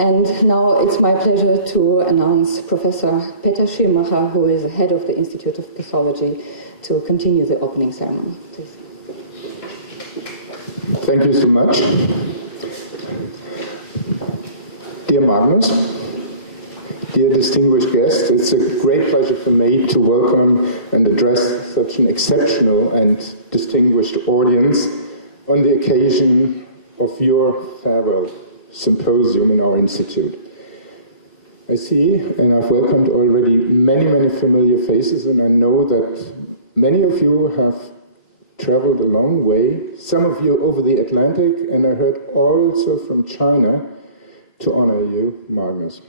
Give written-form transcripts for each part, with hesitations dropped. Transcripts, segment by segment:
And now it's my pleasure to announce Professor Peter Schirmacher, who is head of the Institute of Pathology, to continue the opening ceremony. Please. Thank you so much. Dear Magnus, dear distinguished guests, it's a great pleasure for me to welcome and address such an exceptional and distinguished audience on the occasion of your farewell symposium in our institute. I see, and I've welcomed already many familiar faces, and I know that many of you have traveled a long way, some of you over the Atlantic, and I heard also from China, to honor you, Magnus.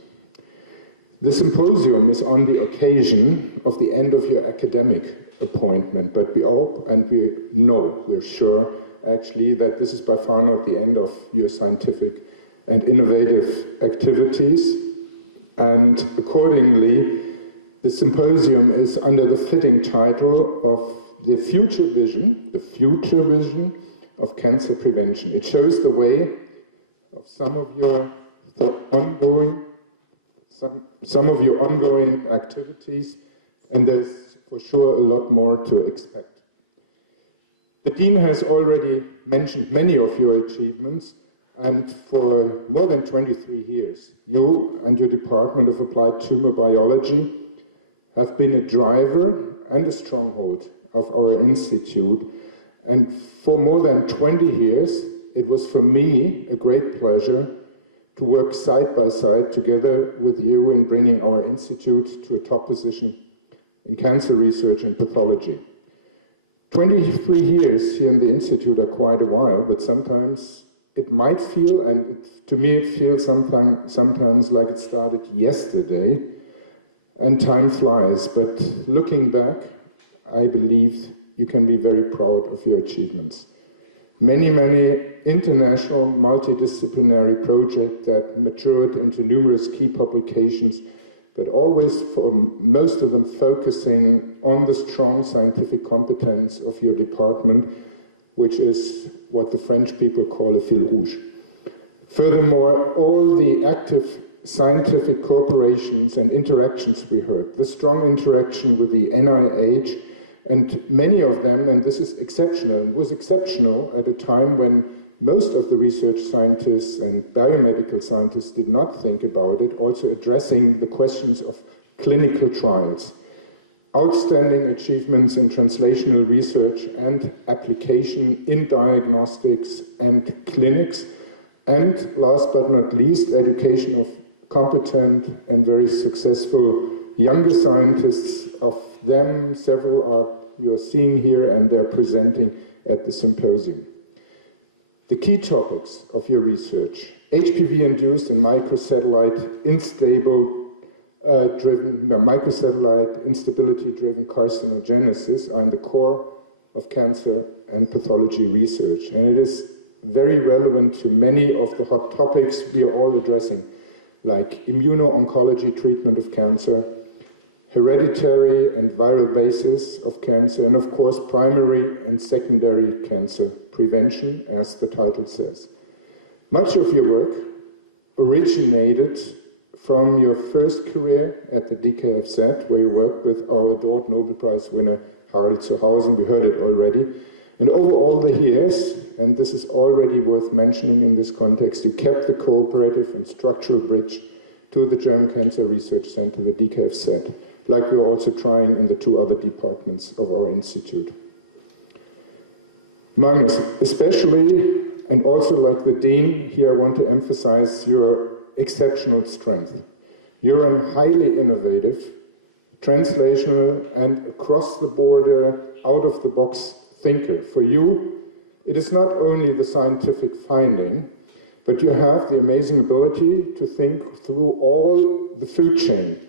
The symposium is on the occasion of the end of your academic appointment, but we hope and we know, we're sure actually, that this is by far not the end of your scientific and innovative activities, and accordingly the symposium is under the fitting title of the future vision of cancer prevention. It shows the way of some of your ongoing activities, and there's for sure a lot more to expect. The Dean has already mentioned many of your achievements, and for more than 23 years, you and your Department of Applied Tumor Biology have been a driver and a stronghold of our institute. And for more than 20 years, it was for me a great pleasure to work side by side together with you in bringing our institute to a top position in cancer research and pathology. 23 years here in the institute are quite a while, but sometimes it might feel, and to me it feels sometimes like it started yesterday, and time flies. But looking back, I believe you can be very proud of your achievements. Many international multidisciplinary projects that matured into numerous key publications, but always, for most of them, focusing on the strong scientific competence of your department, which is what the French people call a fil rouge. Furthermore, all the active scientific cooperations and interactions we heard, the strong interaction with the NIH, and many of them, and this is exceptional, was exceptional at a time when most of the research scientists and biomedical scientists did not think about it, also addressing the questions of clinical trials. Outstanding achievements in translational research and application in diagnostics and clinics, and last but not least, education of competent and very successful younger scientists. Of them, several you're seeing here, and they're presenting at the symposium. The key topics of your research: HPV-induced and microsatellite instability-driven carcinogenesis are in the core of cancer and pathology research, and it is very relevant to many of the hot topics we are all addressing, like immuno-oncology treatment of cancer, hereditary and viral basis of cancer, and of course primary and secondary cancer prevention, as the title says. Much of your work originated from your first career at the DKFZ, where you worked with our adored Nobel Prize winner Harald Zuhausen. We heard it already. And over all the years, and this is already worth mentioning in this context, you kept the cooperative and structural bridge to the German Cancer Research Center, the DKFZ, like we're also trying in the two other departments of our institute. Magnus, especially, and also like the Dean, here I want to emphasize your exceptional strength. You're a highly innovative, translational, and across-the-border, out-of-the-box thinker. For you, it is not only the scientific finding, but you have the amazing ability to think through all the food chain,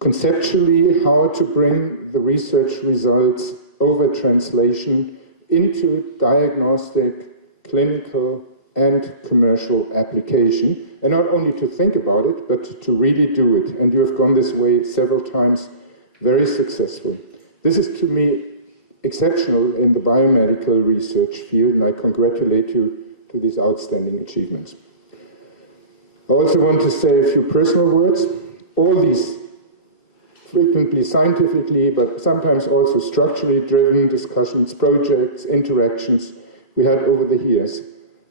conceptually how to bring the research results over translation into diagnostic, clinical, and commercial application, and not only to think about it, but to really do it. And you have gone this way several times very successfully. This is, to me, exceptional in the biomedical research field, and I congratulate you to these outstanding achievements. I also want to say a few personal words. All these frequently scientifically, but sometimes also structurally driven discussions, projects, interactions we had over the years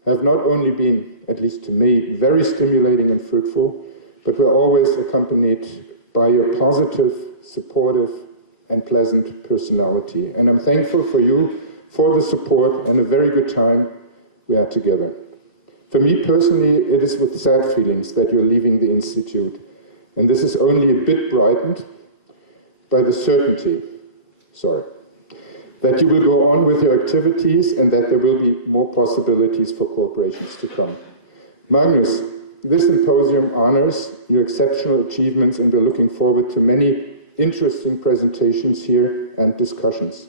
have not only been, at least to me, very stimulating and fruitful, but were always accompanied by your positive, supportive, and pleasant personality. And I'm thankful for you, for the support, and a very good time we had together. For me personally, it is with sad feelings that you're leaving the Institute. And this is only a bit brightened by the certainty, that you will go on with your activities and that there will be more possibilities for cooperations to come. Magnus, this symposium honors your exceptional achievements, and we're looking forward to many interesting presentations here and discussions.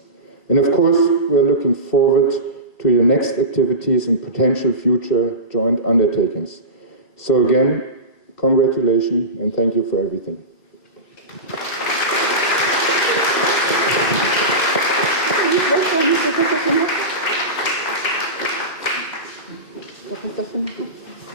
And of course, we're looking forward to your next activities and potential future joint undertakings. So again, congratulations and thank you for everything.